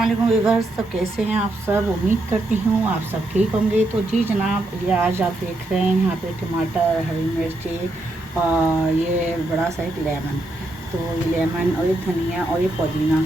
अस्सलाम वालेकुम व्यूअर्स। तो कैसे हैं आप सब? उम्मीद करती हूँ आप सब ठीक होंगे। तो जी जनाब, ये आज आप देख रहे हैं यहाँ पे टमाटर, हरी मिर्ची और ये बड़ा सा एक लेमन। तो ये लेमन और ये धनिया और ये पुदीना,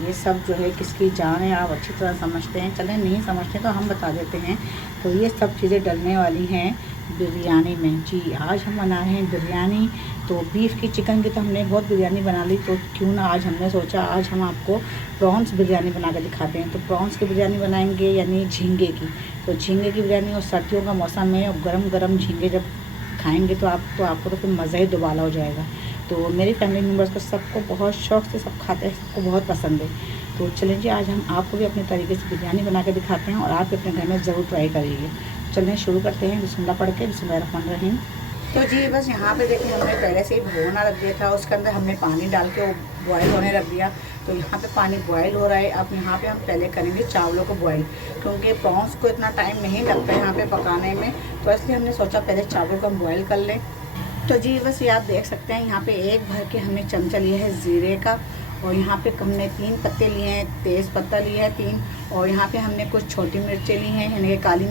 ये सब जो है किसकी जान है आप अच्छी तरह समझते हैं। चलें नहीं समझते तो हम बता देते हैं। तो ये सब चीज़ें डलने वाली हैं बिरयानी में। जी आज हम बना रहे हैं बिरयानी। तो बीफ की, चिकन की तो हमने बहुत बिरयानी बना ली, तो क्यों ना आज हमने सोचा आज हम आपको प्रॉन्स बिरयानी बना कर दिखाते हैं। तो प्रॉन्स की बिरयानी बनाएंगे यानी झींगे की। तो झींगे की बिरयानी, और सर्दियों का मौसम है और गरम गरम झींगे जब खाएंगे तो आपको तो फिर मज़ा ही दुबाला हो जाएगा। तो मेरी फैमिली मेम्बर्स को सबको बहुत शौक़ से सब खाते हैं, सबको बहुत पसंद है। तो चलें जी आज हम आपको भी अपने तरीके से बिरयानी बना के दिखाते हैं और आप अपने घर में ज़रूर ट्राई करिए। चलें शुरू करते हैं बिस्मिल्लाह पढ़ के। बिस्मिल्लाहिर्रहमानिर्रहीम। तो जी बस यहाँ पे देखिए हमने पहले से ही भगोना रख दिया था, उसके अंदर हमने पानी डाल के वो बॉयल होने रख दिया। तो यहाँ पे पानी बॉयल हो रहा है। अब यहाँ पे हम पहले करेंगे चावलों को बॉयल, क्योंकि प्रॉन्स को इतना टाइम नहीं लगता है यहाँ पे पकाने में, तो इसलिए हमने सोचा पहले चावल को हम बॉयल कर लें। तो जी बस ये आप देख सकते हैं यहाँ पे एक भर के हमने चमचा लिया है ज़ीरे का, और यहाँ पे हमने 3 पत्ते लिए हैं, तेज़ पत्ता लिया है 3, और यहाँ पे हमने कुछ छोटी मिर्चें ली हैं यानी कि काली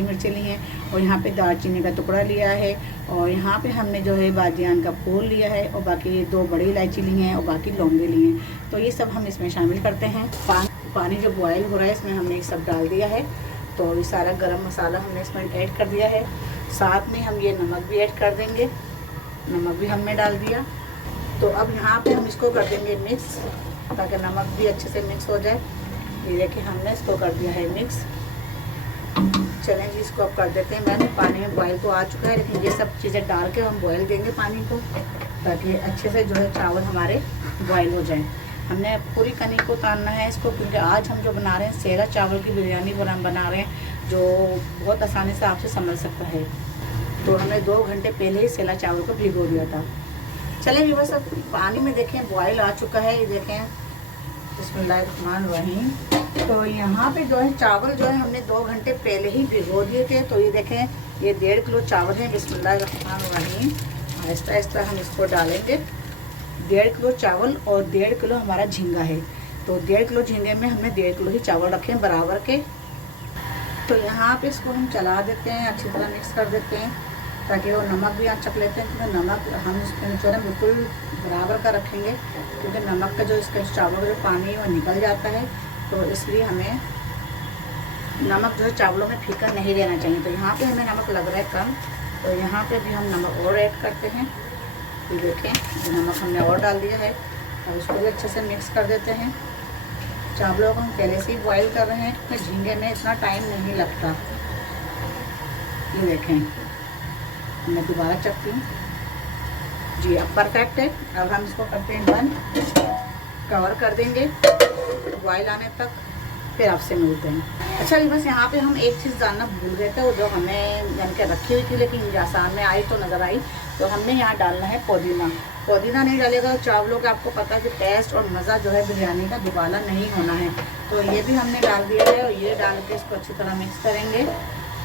मिर्चें ली हैं, और यहाँ पे दालचीनी का टुकड़ा लिया है, और यहाँ पे हमने जो है बादियान का फूल लिया है, और बाकी 2 बड़ी इलायची ली हैं और बाकी लौंगे लिए हैं। तो ये सब हम इसमें शामिल करते हैं। पानी जो बॉयल हो रहा है इसमें हमने ये सब डाल दिया है। तो ये सारा गरम मसाला हमने इसमें ऐड कर दिया है। साथ में हम ये नमक भी ऐड कर देंगे, नमक भी हमने डाल दिया। तो अब यहाँ पे हम इसको कर देंगे मिक्स, ताकि नमक भी अच्छे से मिक्स हो जाए। ये देखिए हमने इसको कर दिया है मिक्स। चलें जी इसको अब कर देते हैं। मैंने पानी में बॉयल तो आ चुका है, लेकिन ये सब चीज़ें डाल के हम बॉयल देंगे पानी को, ताकि अच्छे से जो है चावल हमारे बॉयल हो जाए। हमने पूरी कनी को उतारना है इसको, क्योंकि आज हम जो बना रहे हैं सेला चावल की बिरयानी बना रहे हैं, जो बहुत आसानी से आपसे समझ सकता है। तो हमने 2 घंटे पहले ही सेला चावल को भिगो दिया था। चलें ये बस अब पानी में देखें बॉयल आ चुका है, ये देखें। बिस्मिल्लाहिर्रहमानिर्रहीम। तो यहाँ पे जो है चावल जो है हमने 2 घंटे पहले ही भिगो दिए थे। तो ये देखें ये 1.5 किलो चावल है। बिस्मिल्लाहिर्रहमानिर्रहीम। आहिस्ता आहिस्ता हम इसको डालेंगे। 1.5 किलो चावल और 1.5 किलो हमारा झींगा है। तो 1.5 किलो झींगे में हमने 1.5 किलो ही चावल रखे हैं बराबर के। तो यहाँ पे इसको हम चला देते हैं, अच्छी तरह मिक्स कर देते हैं, ताकि वो नमक भी चख लेते हैं। क्योंकि नमक हम इसमें जो है बिल्कुल बराबर का रखेंगे, क्योंकि नमक का जो इसका चावल का जो पानी है वो निकल जाता है। तो इसलिए हमें नमक जो है चावलों में फीका नहीं देना चाहिए। तो यहाँ पे हमें नमक लग रहा है कम, तो यहाँ पे भी हम नमक और ऐड करते हैं। ये देखें ये नमक हमने और डाल दिया है। अब इसको भी अच्छे से मिक्स कर देते हैं। चावलों को हम पहले से ही बॉयल कर रहे हैं, क्योंकि झींगे में इतना टाइम नहीं लगता। ये देखें मैं दोबारा चखती हूँ। जी अब परफेक्ट है। अब हम इसको करते हैं बंद, कवर कर देंगे बॉयल आने तक, फिर आपसे मिलते हैं। अच्छा जी बस यहाँ पे हम एक चीज़ जानना भूल गए थे, वो जो हमें जान के रखी हुई थी लेकिन सामने आई तो नज़र आई। तो हमने यहाँ डालना है पुदीना नहीं डालेगा तो चावलों का आपको पता है कि टेस्ट और मज़ा जो है बिरयानी का दुबाला नहीं होना है। तो ये भी हमने डाल दिया है, और ये डाल के इसको अच्छी तरह मिक्स करेंगे।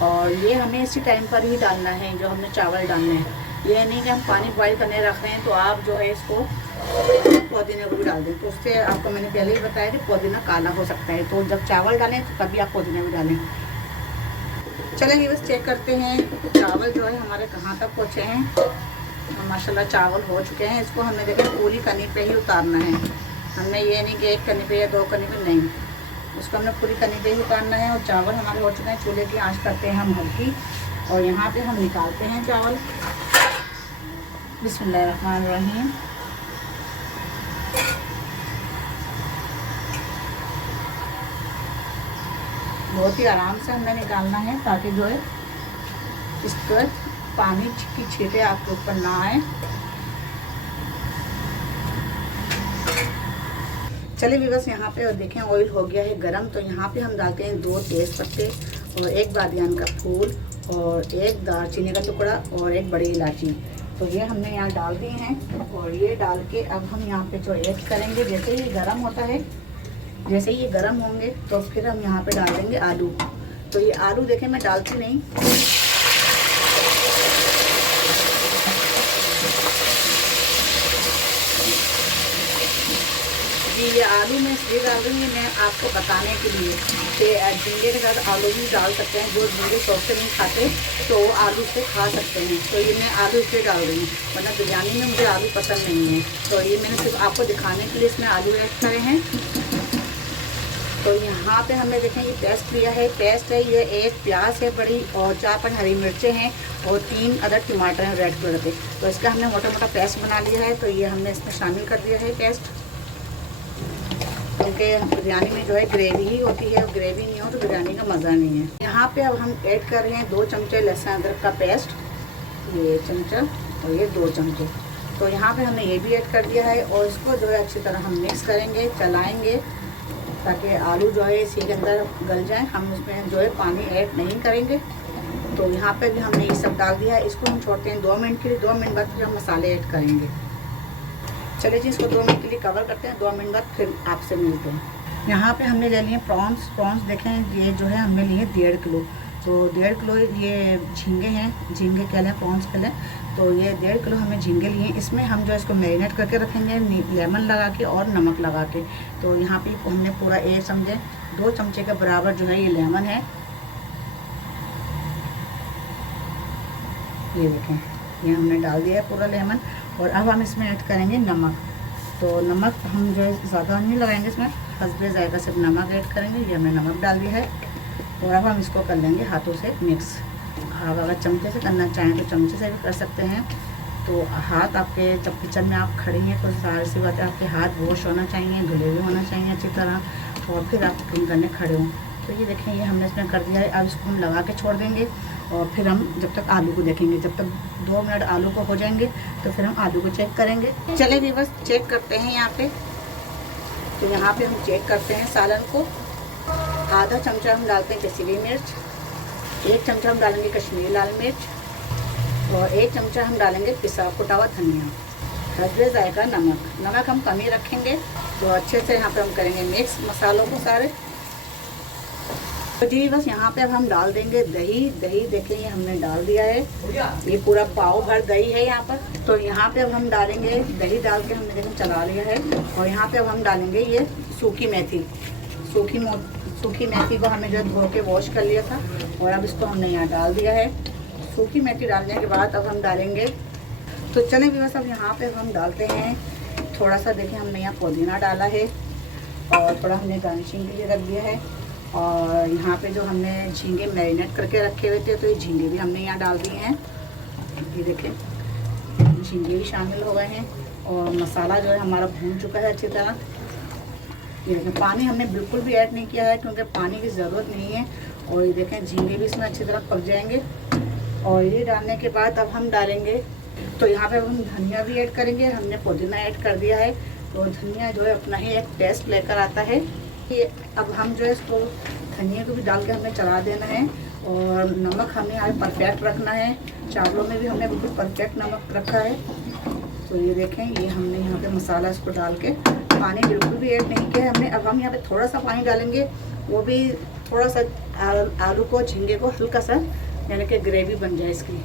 और ये हमें इसी टाइम पर ही डालना है जो हमने चावल डालने हैं। ये नहीं कि हम पानी बॉयल करने रख रहे हैं तो आप जो है इसको पुदीने को भी डाल दें। तो उससे आपको मैंने पहले ही बताया कि पुदीना काला हो सकता है, तो जब चावल डालें तो तभी आप पुदीना भी डालें। चलिए बस चेक करते हैं चावल जो है हमारे कहाँ तक पहुँचे हैं। माशाल्लाह चावल हो चुके हैं। इसको हमने देखें पूरी कनी पे ही उतारना है। हमने ये नहीं कि 1 कनी पे या 2 कनी पे, नहीं, उसको हमने पूरी कनी पे ही उतारना है। और चावल हमारे हो चुके हैं। चूल्हे की आंच करते हैं हम हल्की, और यहाँ पे हम निकालते हैं चावल। बिस्मिल्लाहिर्रहमानिर्रहीम। बहुत ही आराम से हमने निकालना है, ताकि जो है इसका पानी की छींटे आपके ऊपर ना आए। चलिए भी बस यहाँ पे और देखें ऑयल हो गया है गरम। तो यहाँ पे हम डालते हैं 2 तेज़ पत्ते और 1 बादियान का फूल और 1 दालचीनी का टुकड़ा और 1 बड़ी इलायची। तो ये हमने यहाँ डाल दिए हैं, और ये डाल के अब हम यहाँ पे जो ऐड करेंगे, जैसे ही गरम होता है, जैसे ही ये गरम होंगे तो फिर हम यहाँ पे डाल देंगे आलू। तो ये आलू देखें मैं डालती नहीं, जी, ये आलू मैं इसलिए डाल रही हूँ, मैं आपको बताने के लिए कि झींगे के साथ आलू भी डाल सकते हैं। जो झींगे शौक से नहीं खाते तो आलू से खा सकते हैं। तो ये मैं आलू इसलिए डाल रही हूँ, वरना बिरयानी में मुझे आलू पसंद नहीं है। तो ये मैंने सिर्फ आपको दिखाने के लिए इसमें आलू ऐड करे हैं। तो यहाँ पे हमने देखें ये पेस्ट लिया है। पेस्ट है ये, एक प्याज है बड़ी और 4-5 हरी मिर्चें हैं और 3 अदर टमाटर हैं रेड कलर के। तो इसका हमने मोटा मोटा पेस्ट बना लिया है। तो ये हमने इसमें शामिल कर दिया है पेस्ट, क्योंकि बिरयानी में जो है ग्रेवी ही होती है, और ग्रेवी नहीं हो तो बिरयानी का मज़ा नहीं है। यहाँ पे अब हम ऐड कर रहे हैं 2 चमचे लहसुन अदरक का पेस्ट, ये चमचा और ये 2 चमचे। तो यहाँ पे हमने ये भी ऐड कर दिया है और इसको जो है अच्छी तरह हम मिक्स करेंगे, चलाएँगे ताकि आलू जो है इसी के अंदर गल जाए। हम इसमें जो है पानी ऐड नहीं करेंगे। तो यहाँ पे भी हमने ये सब डाल दिया है। इसको हम छोड़ते हैं 2 मिनट के लिए। 2 मिनट बाद फिर हम मसाले ऐड करेंगे। चलिए जी, इसको 2 मिनट के लिए कवर करते हैं। 2 मिनट बाद फिर आपसे मिलते हैं। यहाँ पे हमने ले लिए प्रॉन्स देखें, ये जो है हमने लिए 1.5 किलो। तो 1.5 किलो ये झींगे हैं, झींगे कह लें प्रॉन्स कह लें। तो ये 1.5 किलो हमें झींगे लिए। इसमें हम जो इसको मैरिनेट करके रखेंगे लेमन लगा के और नमक लगा के। तो यहाँ पे हमने पूरा 2 चमचे के बराबर जो है ये लेमन है, ये देखें ये हमने डाल दिया है पूरा लेमन। और अब हम इसमें ऐड करेंगे नमक। तो नमक हम जो है ज़्यादा नहीं लगाएंगे इसमें, हस्बे जायका सिर्फ नमक ऐड करेंगे। ये हमने नमक डाल दिया है। और अब हम इसको कर लेंगे हाथों से मिक्स। आप अगर चमचे से करना चाहें तो चमचे से भी कर सकते हैं। तो हाथ आपके, जब किचन में आप खड़ी हैं तो सारी सी बात है, आपके हाथ वॉश होना चाहिए, धुले हुए होना चाहिए अच्छी तरह, और फिर आप कुकिंग करने खड़े हों। तो ये देखें ये हमने इसमें कर दिया है। अब इसको हम लगा के छोड़ देंगे और फिर हम जब तक आलू को देखेंगे, जब तक 2 मिनट आलू को हो जाएंगे तो फिर हम आलू को चेक करेंगे। चले भी बस चेक करते हैं यहाँ पे। तो यहाँ पे हम चेक करते हैं सालन को। आधा चमचा हम डालते हैं कसूरी मिर्च, 1 चमचा हम डालेंगे कश्मीरी लाल मिर्च और 1 चमचा हम डालेंगे पिसा कुटा हुआ धनिया, हस्बे जायका नमक हम कम ही रखेंगे। तो अच्छे से यहाँ पे हम करेंगे मिक्स मसालों को सारे। तो जी बस यहाँ पे अब हम डाल देंगे दही देखें ये हमने डाल दिया है। ये पूरा पाव भर दही है यहाँ पर। तो यहाँ पे अब हम डालेंगे दही, डाल के हमने देखें चला लिया है। और यहाँ पे अब हम डालेंगे ये सूखी मेथी को हमें जो धो के वॉश कर लिया था, और अब इसको हमने यहाँ डाल दिया है। सूखी मेथी डालने के बाद अब हम डालेंगे, तो चलें भी बस अब यहाँ पे हम डालते हैं थोड़ा सा, देखिए हमने यहाँ पुदीना डाला है और थोड़ा हमने गार्निशिंग के लिए रख दिया है। और यहाँ पे जो हमने झींगे मैरिनेट करके रखे हुए थे, तो ये झींगे भी हमने यहाँ डाल दिए हैं। ये देखें झींगे भी शामिल हो गए हैं और मसाला जो है हमारा भून चुका है अच्छी तरह। ये देखें पानी हमने बिल्कुल भी ऐड नहीं किया है, क्योंकि पानी की ज़रूरत नहीं है। और ये देखें झींगे भी इसमें अच्छी तरह पक जाएंगे। और ये डालने के बाद अब हम डालेंगे, तो यहाँ पे हम धनिया भी ऐड करेंगे। हमने पुदीना ऐड कर दिया है, तो धनिया जो है अपना ही एक टेस्ट लेकर आता है। ये अब हम जो है इसको धनिया को भी डाल के हमें चला देना है। और नमक हमें यहाँ परफेक्ट रखना है, चावलों में भी हमने बिल्कुल परफेक्ट नमक रखा है। तो ये देखें ये हमने यहाँ पे मसाला इसको डाल के, पानी बिल्कुल भी ऐड नहीं किया है हमने। अब हम यहाँ पे थोड़ा सा पानी डालेंगे, वो भी थोड़ा सा आलू को झींगे को हल्का सा, यानी कि ग्रेवी बन जाए इसकी।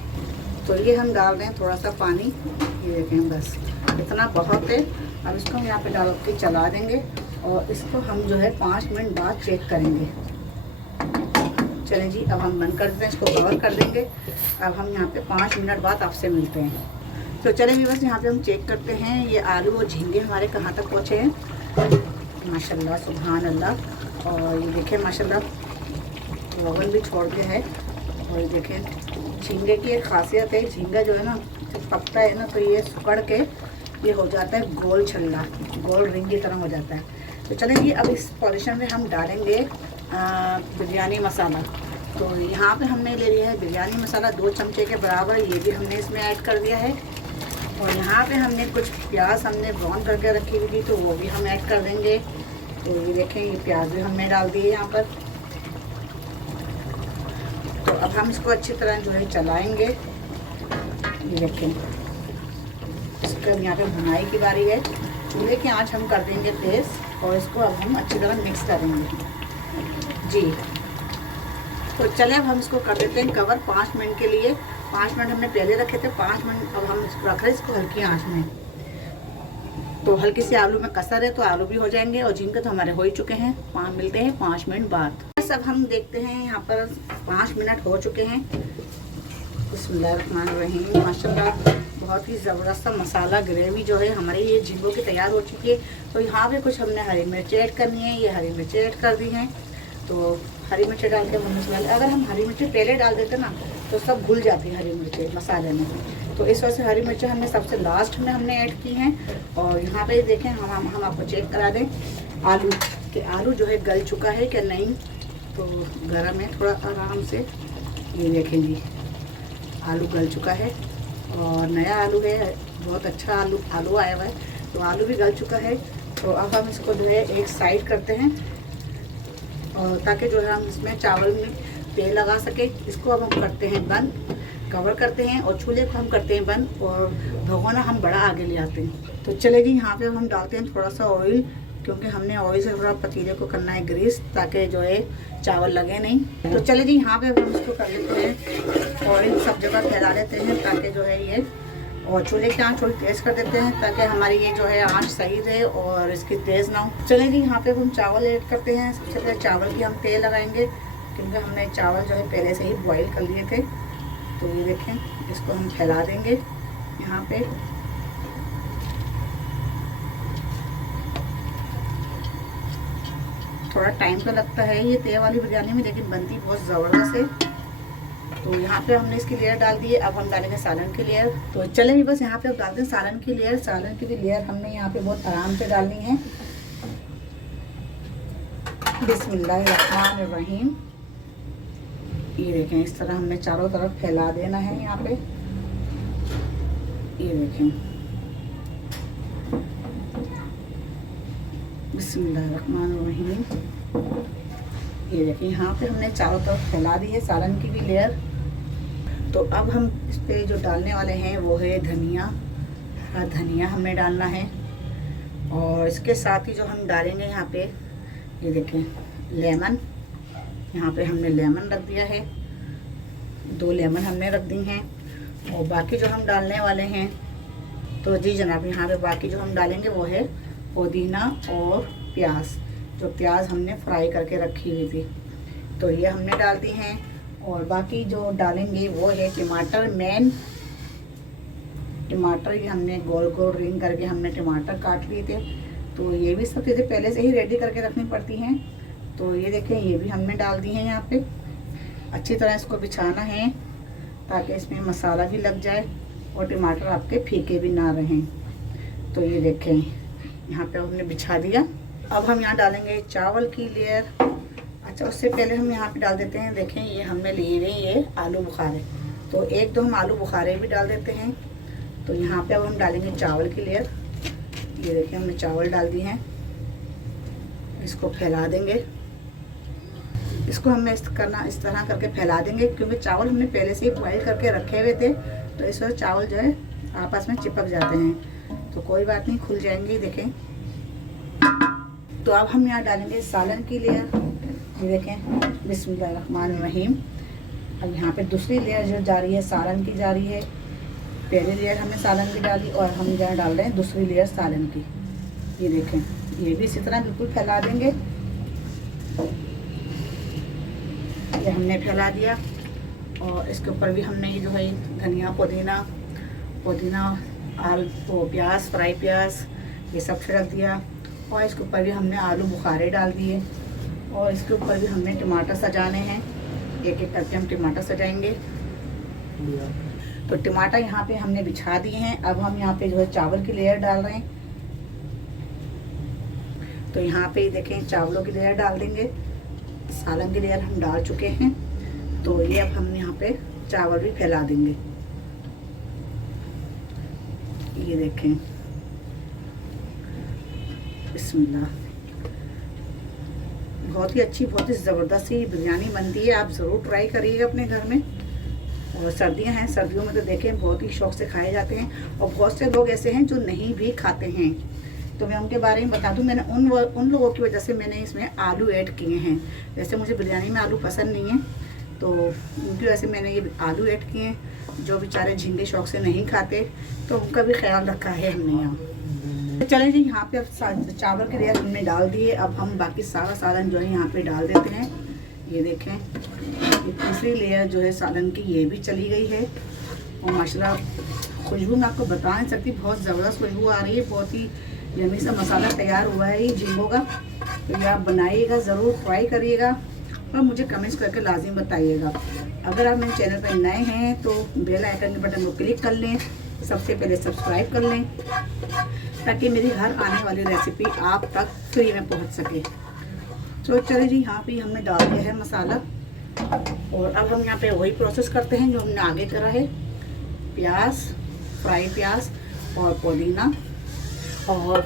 तो ये हम डाल रहे हैं थोड़ा सा पानी, ये देखें बस इतना बहुत है। अब इसको हम यहाँ पे डाल के चला देंगे और इसको हम जो है 5 मिनट बाद चेक करेंगे। चलें जी अब हम बंद कर देते हैं, इसको कवर कर देंगे। अब हम यहाँ पे 5 मिनट बाद आपसे मिलते हैं। तो चलें भी बस यहाँ पे हम चेक करते हैं ये आलू और झींगे हमारे कहाँ तक पहुँचे हैं। माशाल्लाह सुभान अल्लाह। और ये देखें माशाल्लाह ओवन भी छोड़ के है। और ये देखें झींगे की एक खासियत है, झींगा जो है ना जब पकता है ना तो ये सुकड़ के ये हो जाता है गोल छल्ला, गोल रिंग की तरह हो जाता है। तो चलें जी अब इस पोजीशन में हम डालेंगे बिरयानी मसाला। तो यहाँ पे हमने ले लिया है बिरयानी मसाला 2 चमचे के बराबर, ये भी हमने इसमें ऐड कर दिया है। और यहाँ पे हमने कुछ प्याज हमने ब्राउन करके रखी हुई थी, तो वो भी हम ऐड कर देंगे। तो ये देखें ये प्याज भी हमने डाल दिए यहाँ पर। तो अब हम इसको अच्छी तरह जो है चलाएँगे। ये देखें इसका यहाँ पे भुनाई की बारी है। चूल्हे की आंच हम कर देंगे तेज़ और इसको अब हम अच्छी तरह मिक्स करेंगे जी। तो चले अब हम इसको कर देते हैं कवर 5 मिनट के लिए। 5 मिनट हमने पहले रखे थे, 5 मिनट अब हम रख रहे हैं इसको हल्की आंच में। तो हल्की सी आलू में कसर है तो आलू भी हो जाएंगे, और जिनके तो हमारे हो ही चुके हैं। मिलते हैं 5 मिनट बाद। सब हम देखते हैं यहाँ पर 5 मिनट हो चुके हैं। बिस्मिल्लाहिर्रहमानिर्रहीम। माशाल्लाह बहुत ही ज़बरदस्त मसाला ग्रेवी जो है हमारी ये झींगों की तैयार हो चुकी है। तो यहाँ पे कुछ हमने हरी मिर्च ऐड करनी है, ये हरी मिर्च ऐड कर दी हैं। तो हरी मिर्च डाल के अगर हम हरी मिर्च पहले डाल देते ना तो सब घुल जाती है हरी मिर्च मसाले में। तो इस वजह से हरी मिर्च हमने सबसे लास्ट में हमने ऐड की हैं। और यहाँ पे देखें हम आपको चेक करा दें आलू कि आलू जो है गल चुका है कि नहीं। तो गर्म है थोड़ा आराम से, ये देखेंगे आलू गल चुका है और नया आलू है, बहुत अच्छा आलू आया हुआ है। तो आलू भी गल चुका है। तो अब हम इसको जो है एक साइड करते हैं, और ताकि जो है हम इसमें चावल में तेल लगा सके। इसको अब हम करते हैं बंद, कवर करते हैं, और चूल्हे को हम करते हैं बंद, और भगोना हम बड़ा आगे ले आते हैं। तो चले जी यहाँ पे हम डालते हैं थोड़ा सा ऑयल, क्योंकि हमने ऑयल से थोड़ा पतीले को करना है ग्रीस, ताकि जो है चावल लगे नहीं। तो चले जी यहाँ पे हम इसको कर लेते हैं, ऑयल सब जगह फैला लेते हैं ताकि जो है ये, और चूल्हे की आँच थोड़ी तेज़ कर देते हैं ताकि हमारी ये जो है आँच सही रहे और इसकी तेज़ ना हो। चले जी यहाँ पे हम चावल ऐड करते हैं। सबसे पहले चावल की हम तेल लगाएंगे, क्योंकि हमने चावल जो है पहले से ही बॉईल कर लिए थे। तो ये देखें, इसको हम फैला देंगे यहाँ पे। थोड़ा टाइम तो लगता है ये तेल वाली बिरयानी में, लेकिन बनती बहुत ज़बरदस्त है। तो यहाँ पे हमने इसकी लेयर डाल दी है। अब हम डालेंगे सालन की लेयर। तो चले भी बस यहाँ पे अब डालते हैं सालन की लेयर। सालन की भी लेयर हमने यहाँ पे बहुत आराम से डालनी है। बिस्मिल्लाहिर्रहमानिर्रहीम। ये देखें, इस तरह हमने चारों तरफ फैला देना है यहाँ पे। ये देखें, बिस्मिल्लाहिर्रहमानिर्रहीम। ये देखिए यहाँ पे हमने चारों तरफ फैला दी है सालन की भी लेयर। तो अब हम इस पे जो डालने वाले हैं वो है धनिया। धनिया हमें डालना है, और इसके साथ ही जो हम डालेंगे यहाँ पे, ये देखें लेमन। यहाँ पे हमने लेमन रख दिया है, 2 लेमन हमने रख दी हैं। और बाकी जो हम डालने वाले हैं, तो जी जनाब यहाँ पे बाकी जो हम डालेंगे वो है पुदीना और प्याज। जो प्याज हमने फ्राई करके रखी हुई थी, तो ये हमने डाल दी हैं। और बाकी जो डालेंगे वो है टमाटर। मेन टमाटर, ये हमने गोल गोल रिंग करके हमने टमाटर काट लिए थे। तो ये भी सब चीज़ें पहले से ही रेडी करके रखनी पड़ती हैं। तो ये देखें, ये भी हमने डाल दी हैं यहाँ पे। अच्छी तरह इसको बिछाना है ताकि इसमें मसाला भी लग जाए और टमाटर आपके फीके भी ना रहें। तो ये देखें यहाँ पे हमने बिछा दिया। अब हम यहाँ डालेंगे चावल की लेयर। अच्छा, उससे पहले हम यहाँ पे डाल देते हैं, देखें ये हमने लिए हुए ये आलू बुखारे। तो 1-2 हम आलू बुखारे भी डाल देते हैं। तो यहाँ पे अब हम डालेंगे चावल की लेयर। ये देखें हमने चावल डाल दिए हैं, इसको फैला देंगे। इसको हमें इस तरह करके फैला देंगे, क्योंकि चावल हमने पहले से ही बॉईल करके रखे हुए थे। तो इस वजह चावल जो है आपस में चिपक जाते हैं। तो कोई बात नहीं, खुल जाएंगे। देखें, तो अब हम यहाँ डालेंगे सालन की लेयर। ये देखें, बिस्मिल्लाहिर्रहमानिर्रहीम। अब यहाँ पे दूसरी लेयर जो जा रही है सालन की जा रही है। पहली लेयर हमने सालन की डाली, और हम यहाँ डाल रहे हैं दूसरी लेयर सालन की। ये देखें, ये भी इसी तरह बिल्कुल फैला देंगे। ये हमने फैला दिया, और इसके ऊपर भी हमने जो है धनिया, पुदीना आलू, प्याज, फ्राई प्याज, ये सब छिड़क दिया। और इसके ऊपर भी हमने आलू बुखारे डाल दिए, और इसके ऊपर भी हमने टमाटर सजाने हैं। एक एक करके हम टमाटर सजाएंगे। तो टमाटर यहाँ पे हमने बिछा दिए हैं। अब हम यहाँ पे जो है चावल की लेयर डाल रहे हैं। तो यहाँ पे देखें चावलों की लेयर डाल देंगे। सालन की लेयर हम डाल चुके हैं। तो ये अब हम यहाँ पे चावल भी फैला देंगे। ये देखें, बिस्मिल्लाह। बहुत ही अच्छी, बहुत ही ज़बरदस्त ही बिरयानी बनती है। आप ज़रूर ट्राई करिएगा अपने घर में। और सर्दियां हैं, सर्दियों में तो देखें बहुत ही शौक़ से खाए जाते हैं, और बहुत से लोग ऐसे हैं जो नहीं भी खाते हैं। तो मैं उनके बारे में बता दूं, मैंने उन लोगों की वजह से मैंने इसमें आलू ऐड किए हैं। वैसे मुझे बिरयानी में आलू पसंद नहीं है, तो उनकी वजह से मैंने ये आलू ऐड किए हैं। जो बेचारे झींगे शौक़ से नहीं खाते, तो उनका भी ख्याल रखा है हमने यहाँ। चलें जी, यहाँ पे अब चावल के लेयर हमने डाल दिए। अब हम बाकी सारा सालन जो है यहाँ पे डाल देते हैं। ये देखें, ये तीसरी लेयर जो है सालन की ये भी चली गई है। और माशाल्लाह खुशबू मैं आपको बता नहीं सकती, बहुत ज़बरदस्त खुशबू आ रही है। बहुत ही यम्मी सा मसाला तैयार हुआ है ये जिंगो का। तो ये आप बनाइएगा, ज़रूर ट्राई करिएगा और मुझे कमेंट्स करके लाजिम बताइएगा। अगर आप मेरे चैनल पर नए हैं तो बेल आइकन के बटन को क्लिक कर लें, सबसे पहले सब्सक्राइब कर लें ताकि मेरी हर आने वाली रेसिपी आप तक फ्री में पहुंच सके। तो चलिए जी, यहाँ पे हमने डाल दिया है मसाला और अब हम यहाँ पे वही प्रोसेस करते हैं जो हमने आगे करा है। प्याज, फ्राई प्याज और पुदीना और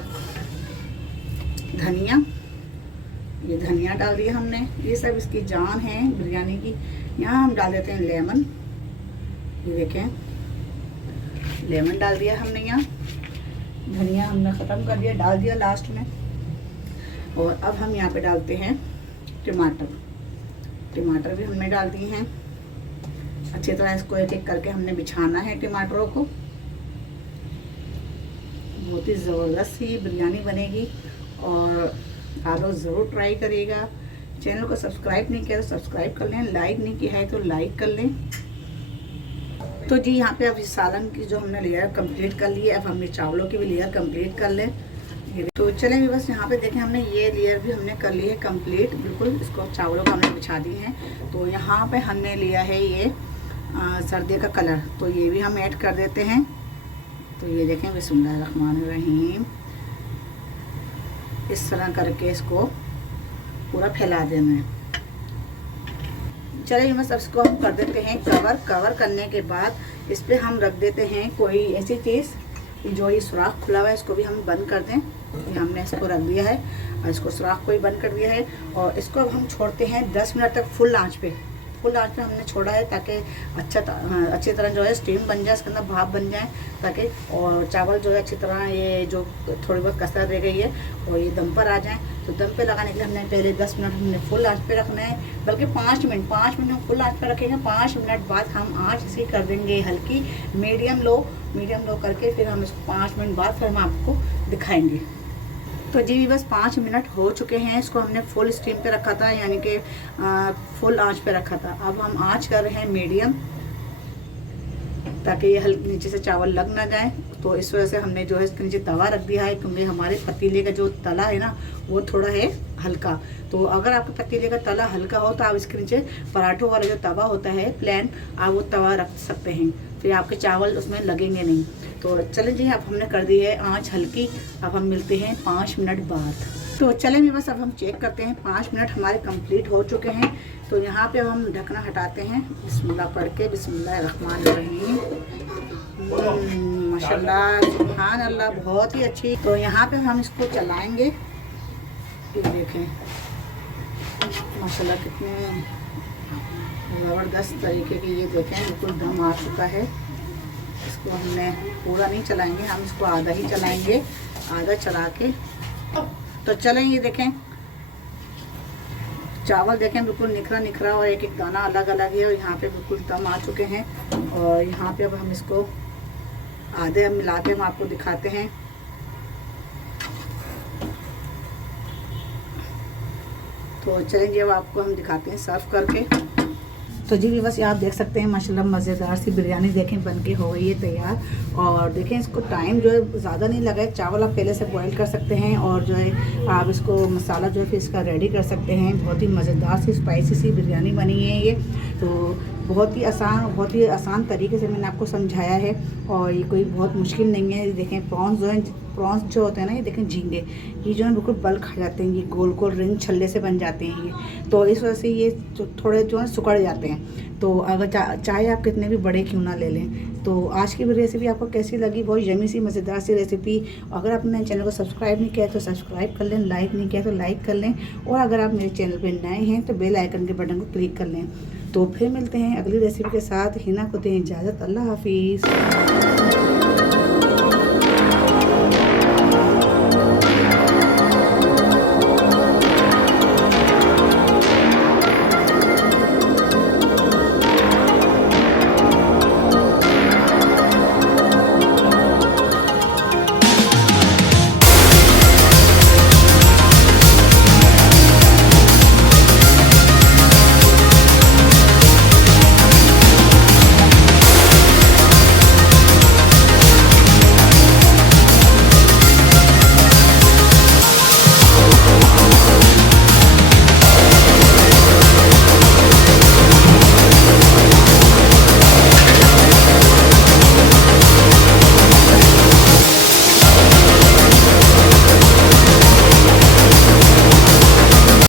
धनिया, ये धनिया डाल दिया हमने। ये सब इसकी जान है बिरयानी की। यहाँ हम डाल देते हैं लेमन। ये देखें, लेमन डाल दिया हमने। यहाँ धनिया हमने ख़त्म कर दिया, डाल दिया लास्ट में। और अब हम यहाँ पे डालते हैं टमाटर। टमाटर भी हमने डाल दिए हैं। अच्छी तरह इसको एक एक करके हमने बिछाना है टमाटरों को। बहुत ही ज़बरदस्त ही बिरयानी बनेगी और आप लोग ज़रूर ट्राई करिएगा। चैनल को सब्सक्राइब नहीं किया तो सब्सक्राइब कर लें, लाइक नहीं किया है तो लाइक कर लें। तो जी, यहाँ पे अब इस सालन की जो हमने लेयर कंप्लीट कर ली है, अब हमने चावलों की भी लेयर कंप्लीट कर लें। तो चलें भी बस यहाँ पे देखें, हमने ये लेयर भी हमने कर ली है कंप्लीट बिल्कुल। इसको चावलों को हमने बिछा दी है। तो यहाँ पे हमने लिया है ये सर्दी का कलर, तो ये भी हम ऐड कर देते हैं। तो ये देखें, बिस्मिल्लाहिर्रहमानिर्रहीम, इस तरह करके इसको पूरा फैला देना है। चलिए बस अब इसको हम कर देते हैं कवर। कवर करने के बाद इस पर हम रख देते हैं कोई ऐसी चीज़ जो ये सुराख खुला हुआ है, इसको भी हम बंद कर दें। ये हमने इसको रख दिया है और इसको सुराख को भी बंद कर दिया है। और इसको अब हम छोड़ते हैं 10 मिनट तक फुल आंच पे। फुल आंच पे हमने छोड़ा है ताकि अच्छी तरह जो है स्टीम बन जाए, इसके अंदर भाप बन जाए, ताकि और चावल जो है अच्छी तरह ये जो थोड़ी बहुत कसर रह गई है और ये दम पर आ जाए। तो दम पे लगाने के लिए हमने पहले 10 मिनट हमने फुल आंच पे रखना है, बल्कि 5 मिनट हम फुल आंच पे रखेंगे। 5 मिनट बाद हम आंच इसी कर देंगे हल्की, मीडियम लो करके फिर हम इसको 5 मिनट बाद फिर हम आपको दिखाएंगे। तो जी बस 5 मिनट हो चुके हैं। इसको हमने फुल स्टीम पे रखा था, यानी कि फुल आंच पे रखा था। अब हम आंच कर रहे हैं मीडियम, ताकि ये हल्के नीचे से चावल लग ना जाए। तो इस वजह से हमने जो है इसके नीचे तवा रख दिया है, क्योंकि हमारे पतीले का जो तला है ना वो थोड़ा है हल्का। तो अगर आपके पतीले का तला हल्का हो तो आप इसके नीचे पराठों वाला जो तवा होता है प्लेन, आप वो तवा रख सकते हैं, फिर आपके चावल उसमें लगेंगे नहीं। तो चलें जी, अब हमने कर दी है आंच हल्की। अब हम मिलते हैं 5 मिनट बाद। तो चलें बस अब हम चेक करते हैं। 5 मिनट हमारे कंप्लीट हो चुके हैं। तो यहाँ पे हम ढकना हटाते हैं, बिस्मिल्लाह पढ़ के, बिस्मिल्लाहिर्रहमानिर्रहीम। माशाल्लाह, सुभान अल्लाह, बहुत ही अच्छी। तो यहाँ पे हम इसको चलाएंगे। ये देखें माशाल्लाह कितने ज़बरदस्त तरीके की, ये देखें बिल्कुल दम आ चुका है। इसको हमने पूरा नहीं चलाएंगे, हम इसको आधा ही चलाएंगे, आधा चला के। तो चलें, ये देखें चावल देखें बिल्कुल निखरा और एक एक दाना अलग अलग है और यहाँ पे बिल्कुल दम आ चुके हैं। और यहाँ पे अब हम इसको आधे मिला के हम आपको दिखाते हैं। तो चलेंगे अब आपको हम दिखाते हैं सर्व करके। तो जी बस ये आप देख सकते हैं माशाल्लाह मज़ेदार सी बिरयानी देखें बन के हो गई है तैयार। और देखें इसको टाइम जो है ज़्यादा नहीं लगा है। चावल आप पहले से बॉईल कर सकते हैं और जो है आप इसको मसाला जो है फिर इसका रेडी कर सकते हैं। बहुत ही मज़ेदार सी स्पाइसी सी बिरयानी बनी है ये। तो बहुत ही आसान तरीके से मैंने आपको समझाया है और ये कोई बहुत मुश्किल नहीं है। देखें प्रॉन्स जो होते हैं ना, ये देखें झींगे, ये जो है बिल्कुल बल खा जाते हैं, ये गोल गोल रिंग छल्ले से बन जाते हैं ये। तो इस वजह से ये थोड़े जो है सिकुड़ जाते हैं। तो अगर चाहे आप कितने भी बड़े क्यों ना ले लें। तो आज की रेसिपी आपको कैसी लगी? बहुत यमी सी मज़ेदार सी रेसिपी। अगर आपने चैनल को सब्सक्राइब नहीं किया तो सब्सक्राइब कर लें, लाइक नहीं किया तो लाइक कर लें, और अगर आप मेरे चैनल पर नए हैं तो बेल आइकन के बटन को क्लिक कर लें। तो फिर मिलते हैं अगली रेसिपी के साथ। हिना को दें इजाज़त। अल्लाह हाफिज़।